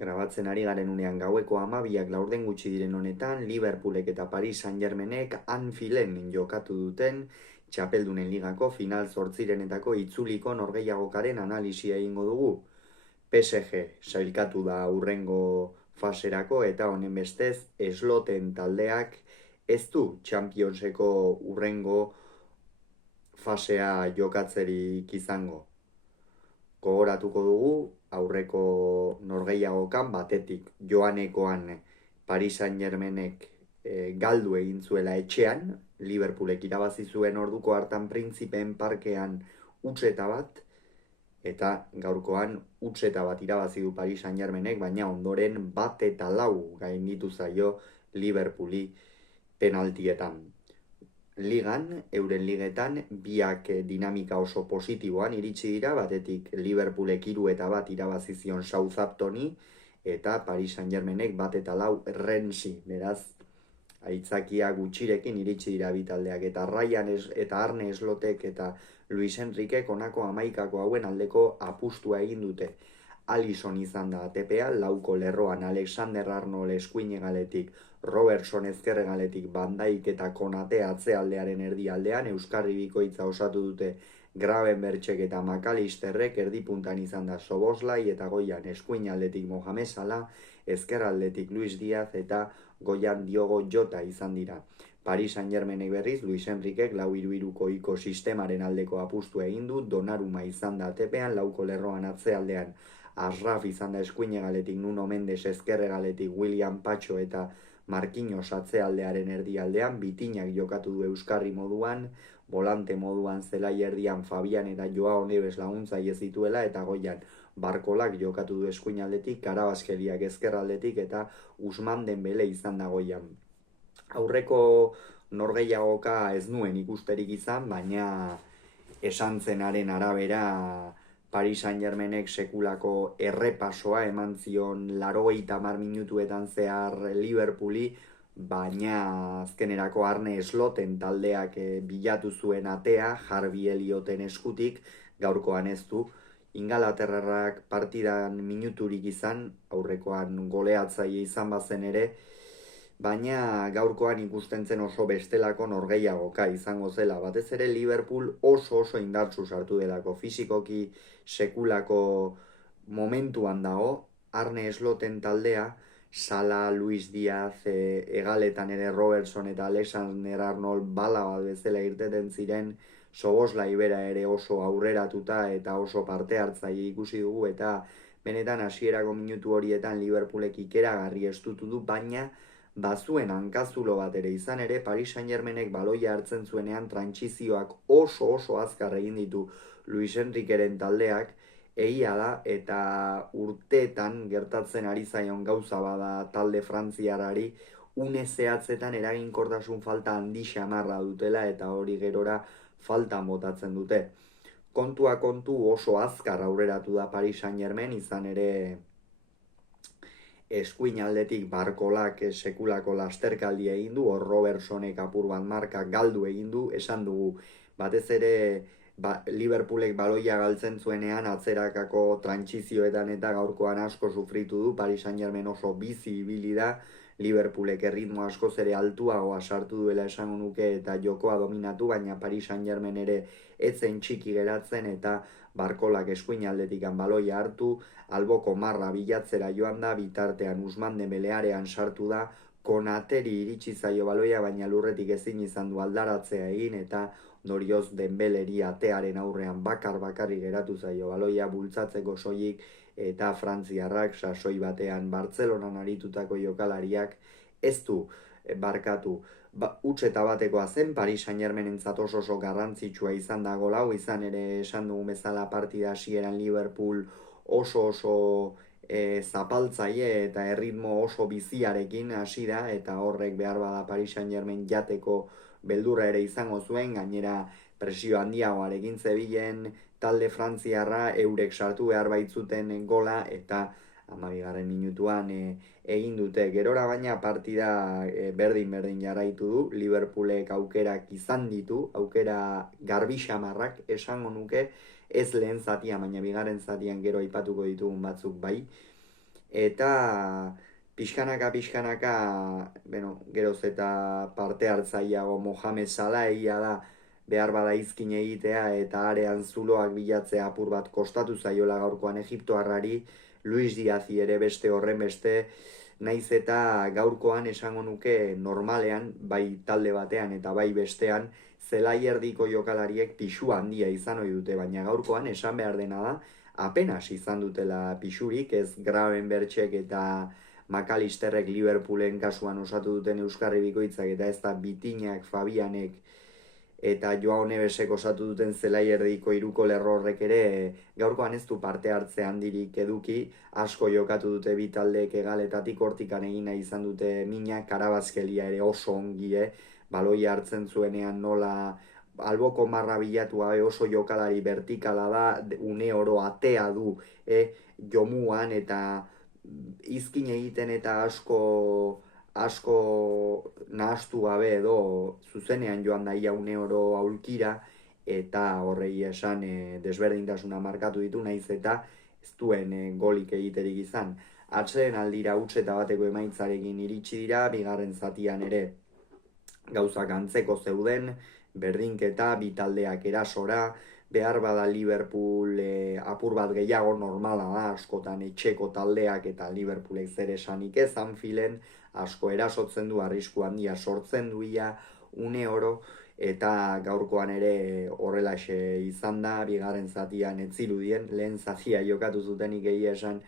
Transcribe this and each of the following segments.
Grabatzen ari garen unean gaueko 12 laurden gutxi diren honetan, Liverpoolek eta Paris Saint-Germainek Anfielden jokatu duten Txapeldunen Ligako final zortzirenetako itzuliko norgehiagokaren analisia egingo dugu. PSG sailkatu da hurrengo faserako eta honen bestez esloten taldeak ez du Championseko hurrengo fasea jokatzerik izango. Gogoratuko dugu aurreko norgehiagokan batetik joanekoan Paris Saint-Germainek galdu egin zuela etxean, Liverpoolek irabazi zuen orduko hartan Printzipeen parkean hutseta bat, eta gaurkoan hutseta bat irabazi du Paris Saint-Germainek, baina ondoren 1-4 gainditu zaio Liverpooli penaltietan. Ligan, euren ligetan, biak dinamika oso positiboan iritsi dira, batetik Liverpoolek 3-1 irabazi zion Southamptoni, eta Paris Saint-Germainek 1-4 Rensi, beraz, aitzakia gutxirekin iritsi dira bitaldeak, eta Ryan eta Arne Slotek eta Luis Enriquek honako 11 hauen aldeko apustua egin dute. Alisson izan da ATPa, lauko lerroan Alexander Arnold eskuinegaletik, Robertson ezkerregaletik, Van Dijk eta Konate atzealdearen erdialdean, euskarri bikoitza osatu dute Gravenberchek eta McAllisterrek, erdipuntan izan da Soboslai eta goian eskuinaldetik Mohamed Salah, ezkerraldetik Luis Diaz eta goian Diogo Jota izan dira. Paris Saint-Germainek berriz, Luis Enriquek 4-3-2ko sistemaren aldeko apustu egin du, Donnarumma izan da ATPan, lauko lerroan atzealdean Asraf izan da eskuinegaletik, Nuno Mendes ezkerregaletik, William Pacho eta Marquinhos atzealdearen erdialdean, Bitinak jokatu du euskarri moduan, volante moduan zelai erdian Fabian eta Joao Neves laguntzaile zituela, eta goian Barkolak jokatu du eskuinaldetik, Karabaskeliak ezkerraldetik eta Usman Dembele izan da goian. Aurreko norgehiagoka ez nuen ikusterik izan, baina esan zenaren arabera Paris Saint-Germainek sekulako errepasoa eman zion 80 minutuetan zehar Liverpooli, baina azkenerako Arne Sloten taldeak bilatu zuen atea Harvey Elliotten eskutik, gaurkoan ez du. Ingalaterrarrak partidan minuturik izan, aurrekoan goleatzaile izan bazen ere, baina gaurkoan ikusten zen oso bestelako norgehiagoka izango zela. Batez ere Liverpool oso indartsu sartu delako, fisikoki sekulako momentuan dago, Arne Sloten taldea, Salah, Luis Diaz, egaletan ere Robertson eta Alexander Arnold bala bat bezala irteten ziren, Soboslai bera ere oso aurreratuta eta oso parte hartzaile ikusi dugu, eta benetan hasierako minutu horietan Liverpoolek ikeragarri estutu du, baina bazuen hankazulo bat ere izan ere, Paris Saint-Germainek baloia hartzen zuenean trantsizioak oso azkar egin ditu Luis Enriqueren taldeak, egia da, eta urteetan gertatzen ari zaion gauza bada talde frantziarari, une zehatzetan eraginkortasun falta handi xamarra dutela, eta hori gerora faltan botatzen dute. Kontua kontu oso azkar aurreratu da Paris Saint-Germain, izan ere eskuinaldetik Barkolak sekulako lasterkaldi egin du, hor Robertsonek apur bat marka galdu egin du, esan dugu batez ere Liverpoolek baloia galtzen zuenean atzerakako trantsizioetan eta gaurkoan asko sufritu du, Paris Saint-Germain oso bizi ibili da, Liverpoolek erritmo askoz ere altuagoa sartu duela esango nuke eta jokoa dominatu, baina Paris Saint-Germain ere etzen txiki geratzen eta Barkolak eskuinaldetik baloia hartu, alboko marra bilatzera joan da, bitartean Usman Dembelearean sartu da, Konateri iritsi zaio baloia, baina lurretik ezin izan du aldaratzea egin, eta ondorioz Dembeleri atearen aurrean bakarri geratu zaio baloia, bultzatzeko soilik, eta frantziarrak sasoi batean Bartzelonan aritutako jokalariak ez du barkatu. Hutseta batekoa zen, Paris Saint-Germainentzat oso garrantzitsua izan da gol hau, izan ere esan dugu bezala partida hasieran Liverpool oso zapaltzaile eta erritmo oso biziarekin hasi da, eta horrek behar bada Paris Saint-Germain jateko beldurra ere izango zuen, gainera presio handiagoarekin zebilen talde frantziarra, eurek sartu behar baitzuten gola, eta 12. minutuan egin dute. Gerora baina partida berdin jarraitu du, Liverpoolek aukerak izan ditu, aukera garbixamarrak esango nuke, ez lehen zatian, baina bigarren zatian gero aipatuko ditugun batzuk bai. eta pixkanaka, geroz eta parte hartzaileago Mohamed Salah egia da behar bada izkin egitea eta arean zuloak bilatzea apur bat kostatu zaiola gaurkoan Egiptoarrari, Luis Diazi ere beste horren beste, naiz eta gaurkoan esango nuke normalean, bai talde batean eta bai bestean, zelai erdiko jokalariek pixu handia izan ohi dute, baina gaurkoan esan behar dena da, apenas izan dutela pixurik, ez Gravenberchek eta McAllisterrek Liverpoolen kasuan osatu duten euskarri bikoitzak eta ez da Bitinak, Fabianek eta Joao Nevesek osatu duten zelai erdiko hiruko lerro horrek ere gaurkoan ez du parte hartze handirik eduki, asko jokatu dute bi taldeek egaletatik hortikan egin nahi izan dute mina, Karabazkelia ere oso ongi, baloia hartzen zuenean nola alboko marra bilatu gabe oso jokalari vertikala da, une oro atea du jomuan eta izkin egiten eta asko nahastu gabe edo zuzenean joan daia une oro aulkira eta horrei esan desberdintasuna markatu ditu naiz eta ez duen golik egiterik izan. Atseden aldira utxe eta bateko emaitzarekin iritsi dira, bigarren zatian ere gauzak antzeko zeuden, berdinketa, bi taldeak erasora, behar bada Liverpool apur bat gehiago normala da, askotan etxeko taldeak eta Liverpoolek zer esanik ez Anfielden, asko erasotzen du, arrisku handia sortzen duia, une oro, eta gaurkoan ere horrelaxe izan da, bigarren zatian ez zirudien, lehen zatia jokatu zutenik egia esan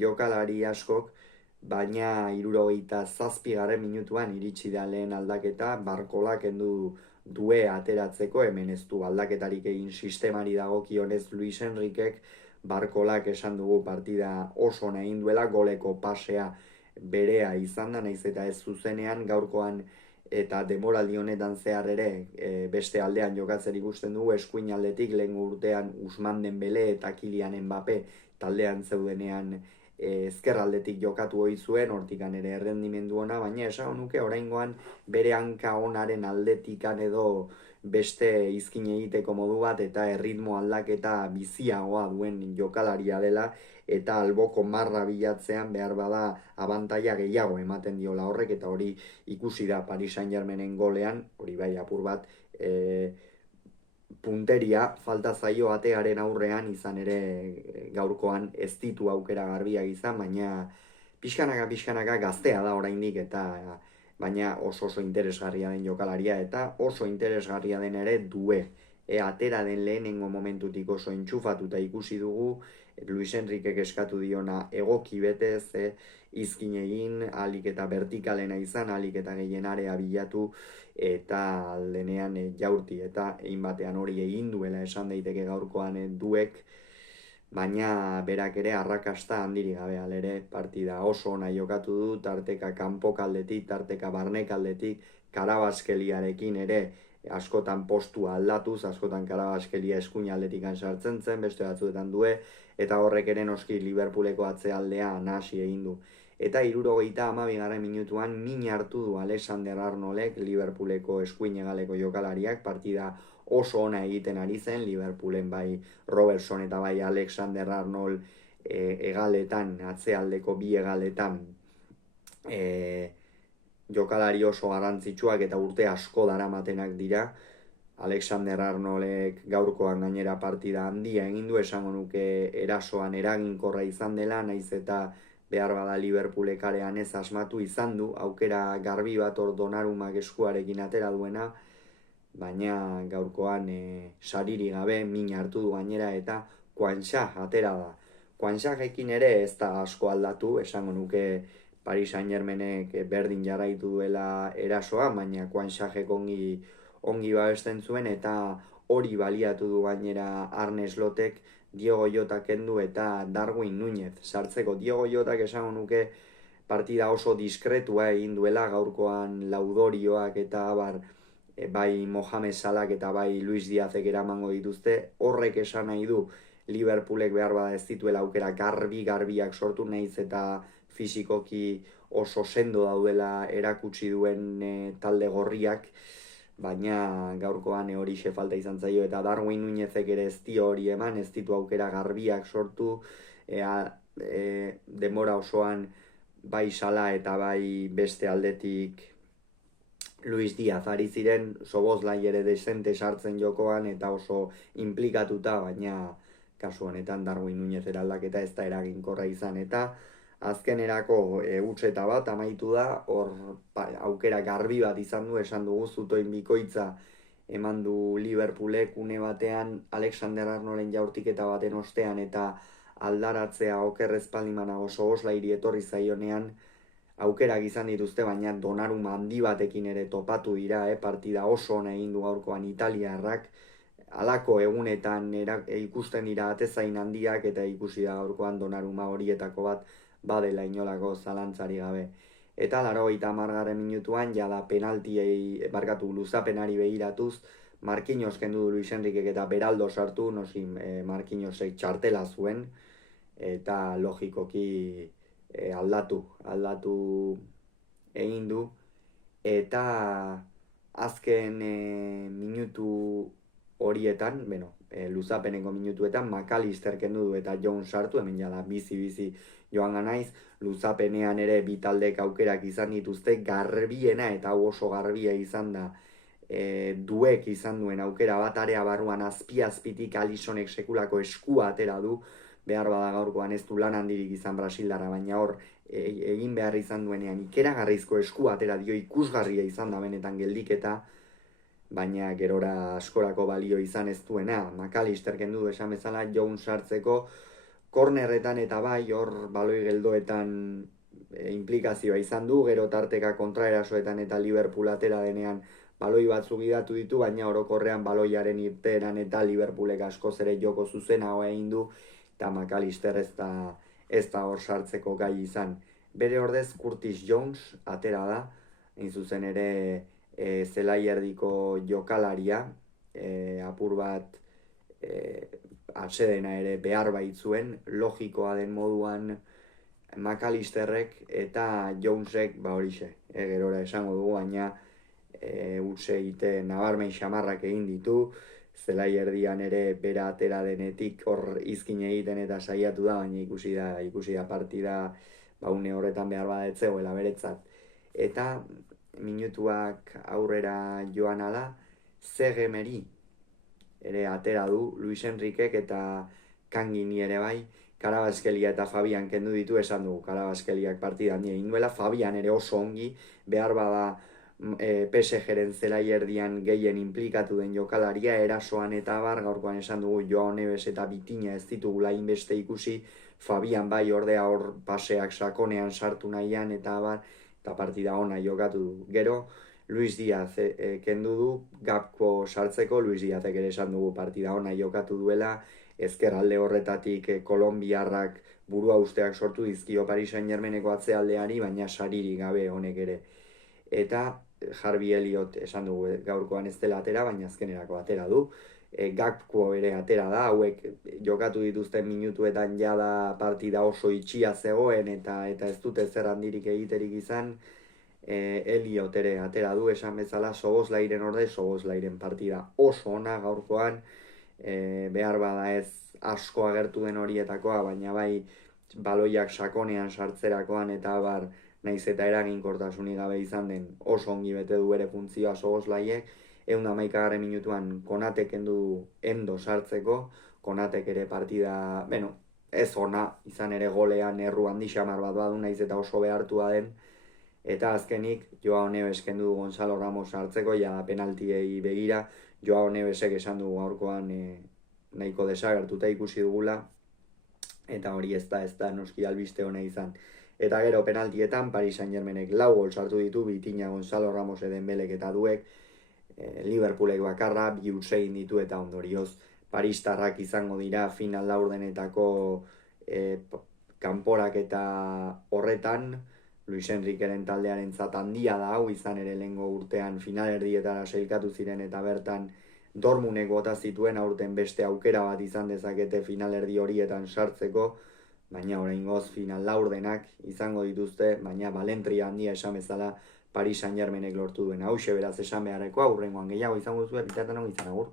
jokalari askok, baina 77. Minutuan iritsi da lehen aldaketa, Barkolak kendu due ateratzeko, hemen ez du aldaketarik egin sistemari dagokionez Luis Enriquek, Barkolak esan dugu partida oso nahi duela, goleko pasea berea izan da, naiz eta ez zuzenean gaurkoan eta demoraldi honetan zehar ere beste aldean jokatzen ikusten dugu, eskuin aldetik lehen urtean Usman Dembele eta Kylian Mbappe taldean zeudenean ezkerraldetik jokatu ohi zuen, hortikan ere errendimendu ona, baina esan nuke oraingoan bere hanka onaren aldetikan edo beste izkin egiteko modu bat eta erritmo aldaketa biziagoa duen jokalaria dela eta alboko marra bilatzean behar bada abantaila gehiago ematen diola horrek eta hori ikusi da Paris Saint-Germainen golean, hori bai apur bat punteria falta zaio atearen aurrean izan ere gaurkoan ez ditu aukera garbiak izan, baina pixkanaka gaztea da oraindik eta baina oso interesgarria den jokalaria eta oso interesgarria den ere due. Atera den lehenengo momentutik oso entxufatuta ikusi dugu, Luis Enriquek eskatu diona egoki betez, izkin egin, alik eta vertikalena izan, alik eta gehien area bilatu, eta aldenean jaurti eta egin batean hori egin duela esan daiteke gaurkoan duek, baina berak ere arrakasta handirik gabe alere partida oso ona jokatu du, tarteka kanpokaldetik, tarteka barnekaldetik, Karabazkeliarekin ere askotan postua aldatuz, askotan Karabazkelia eskuin aldetik sartzen zen, beste batzuetan due, eta horrek ere noski Liverpooleko atzealdea nahasi egin du. Eta 72. Minutuan min hartu du Alexander Arnoldek, Liverpooleko eskuin egaleko jokalariak, partida oso ona egiten ari zen, Liverpoolen bai Robertson eta bai Alexander Arnold egaletan, atzealdeko bi egaletan jokalari oso garrantzitsuak eta urte asko daramatenak dira. Alexander Arnoldek gaurkoan gainera partida handia egin du, esango nuke erasoan eraginkorra izan dela, naiz eta behar bada Liverpoolek arean ez asmatu izan du, aukera garbi bat hor Donnarumak eskuarekin atera duena, baina gaurkoan sariri gabe min hartu du gainera eta Kwanzaa atera da. Kwanzaarekin ere ez da asko aldatu, esango nuke Paris Saint-Germainek berdin jarraitu duela erasoa, baina Kwanzaak ongi babesten zuen eta hori baliatu du gainera Arne Slotek, Diego Jota kendu eta Darwin Núñez sartzeko. Diego Jotak esango nuke partida oso diskretua egin duela, gaurkoan Laudorioak eta bai Mohamed Salak eta bai Luis Diazek eramango dituzte, horrek esan nahi du Liverpoolek behar bada ez dituela aukera garbiak sortu, naiz eta fisikoki oso sendo daudela erakutsi duen talde gorriak, baina gaurkoan hori falta izan zaio eta Darwin Núñezek ere ez dio hori eman, ez ditu aukera garbiak sortu, denbora osoan bai Sala eta bai beste aldetik Luis Diaz ari ziren Szoboszlai ere desente sartzen jokoan eta oso implikatuta, baina kasu honetan Darwin Núñez aldaketa ez da eraginkorra izan eta azkenerako hutseta bat amaitu da, hor aukera garbi bat izan du, esan dugu zutoin bikoitza eman du Liverpoolek une batean Alexander Arnolden jaurtiketa baten ostean eta aldaratzea oker espaldimanago Szoboszlairi etorri zaionean aukerak izan dituzte, baina Donnarumma handi batekin ere topatu dira, partida oso ona egin du gaurkoan italiarrak, halako egunetan ikusten dira atezain handiak eta ikusi da gaurkoan Donnarumma horietako bat badela inolako zalantzari gabe. Eta 80. minutuan jada penaltiei luzapenari begiratuz, Marquinhos kendu du Luis Enriquek eta Beraldo sartu, Marquinhosek txartela zuen, eta logikoki aldatu egin du, eta azken minutu horietan, luzapeneko minutuetan, McAllister kendu du eta Jones sartu, hemen jada bizi joan ganaiz, luzapenean ere bi taldek aukerak izan dituzte, garbiena eta oso garbia izan da, duek izan duen aukera bat, area barruan azpitik Alissonek sekulako eskua atera du, behar bada gaurkoan ez du lan handirik izan Brasildarra, baina hor egin behar izan duenean ikeragarrizko eskua atera dio, ikusgarria izan da benetan geldiketa, baina gerora askorako balio izan ez duena. McAllister kendu du esan bezala Jones sartzeko, kornerretan eta bai hor baloi geldoetan implikazioa izan du, gero tarteka kontraerasoetan eta Liverpool atera denean baloi batzuk gidatu ditu, baina orokorrean baloiaren irteeran eta Liverpoolek askoz ere joko zuzenagoa egin du, eta McAllister ez da hor sartzeko gai izan. Bere ordez Curtis Jones atera da, hain zuzen ere zelai erdiko jokalaria, apur bat atsedena ere behar baitzuen, logikoa den moduan McAllisterrek eta Jonesek, horixe, gerora esango dugu, baina utze egite nabarmen xamarrak egin ditu, zelai erdian ere bera atera denetik hor izkin egiten eta saiatu da, baina ikusi da partida une horretan behar badetzegoela beretzat. Eta minutuak aurrera joan ala, Zegemeri ere atera du Luis Enriquek eta Kangini ere bai, Karabaskelia eta Fabian kendu ditu, esan dugu Karabaskeliak partida handi egin duela, Fabian ere oso ongi, behar bada PSG-ren zelai erdian gehien implikatu den jokalaria, erasoan eta bar, gaurkoan esan dugu Joao Neves eta Bitina ez ditugula inbeste ikusi, Fabian bai ordea hor paseak sakonean sartu nahian eta bar, eta partida ona jokatu du. Gero, Luis Diaz kendu du, Gapko sartzeko, Luis Diazek ere esan dugu partida ona jokatu duela, ezker alde horretatik Kolombiarrak burua usteak sortu dizkio Paris Saint-Germaineko atzealdeari, baina saririk gabe honek ere. Eta Harvey Elliott esan dugu gaurkoan ez dela atera, baina azkenerako atera du. Gakpo ere atera da, hauek jokatu dituzten minutuetan jada partida oso itxia zegoen eta ez dute zer handirik egiterik izan. Elliott ere atera du, esan bezala Szoboszlairen ordez, Szoboszlairen partida oso ona gaurkoan, behar bada ez asko agertu den horietakoa, baina bai baloiak sakonean sartzerakoan eta bar naiz eta eraginkortasunik gabe izan den oso ongi bete du bere funtzioa Szoboszlaiek, 111. minutuan Konatek kendu Endo sartzeko, Konatek ere partida, ez ona, izan ere golean erru handi xamar bat badu naiz eta oso behartua den, eta azkenik Joao Neves kendu du Gonzalo Ramos sartzeko, ja penaltiei begira, Joao Nevesek esan dugu gaurkoan nahiko desagertuta ikusi dugula, eta hori ez da noski albiste ona izan. Eta gero penaltietan Paris Saint-Germainek 4 gol sartu ditu, Bitina, Gonzalo Ramos, Dembelek eta duek, Liverpoolek bakarra 2 utzi egin ditu eta ondorioz Paristarrak izango dira final laurdenetako kanporak eta horretan, Luis Enriqueren taldearentzat handia da hau, izan ere lehengo urtean finalerdietara sailkatu ziren eta bertan Dortmundek bota zituen, aurten beste aukera bat izan dezakete finalerdi horietan sartzeko, baina oraingoz final laurdenak izango dituzte, baina balentria handia esan bezala Paris Saint-Germainek lortu duen. Hauxe beraz esan beharrekoa, hurrengoan gehiago izango zuen, bitartean izan agur.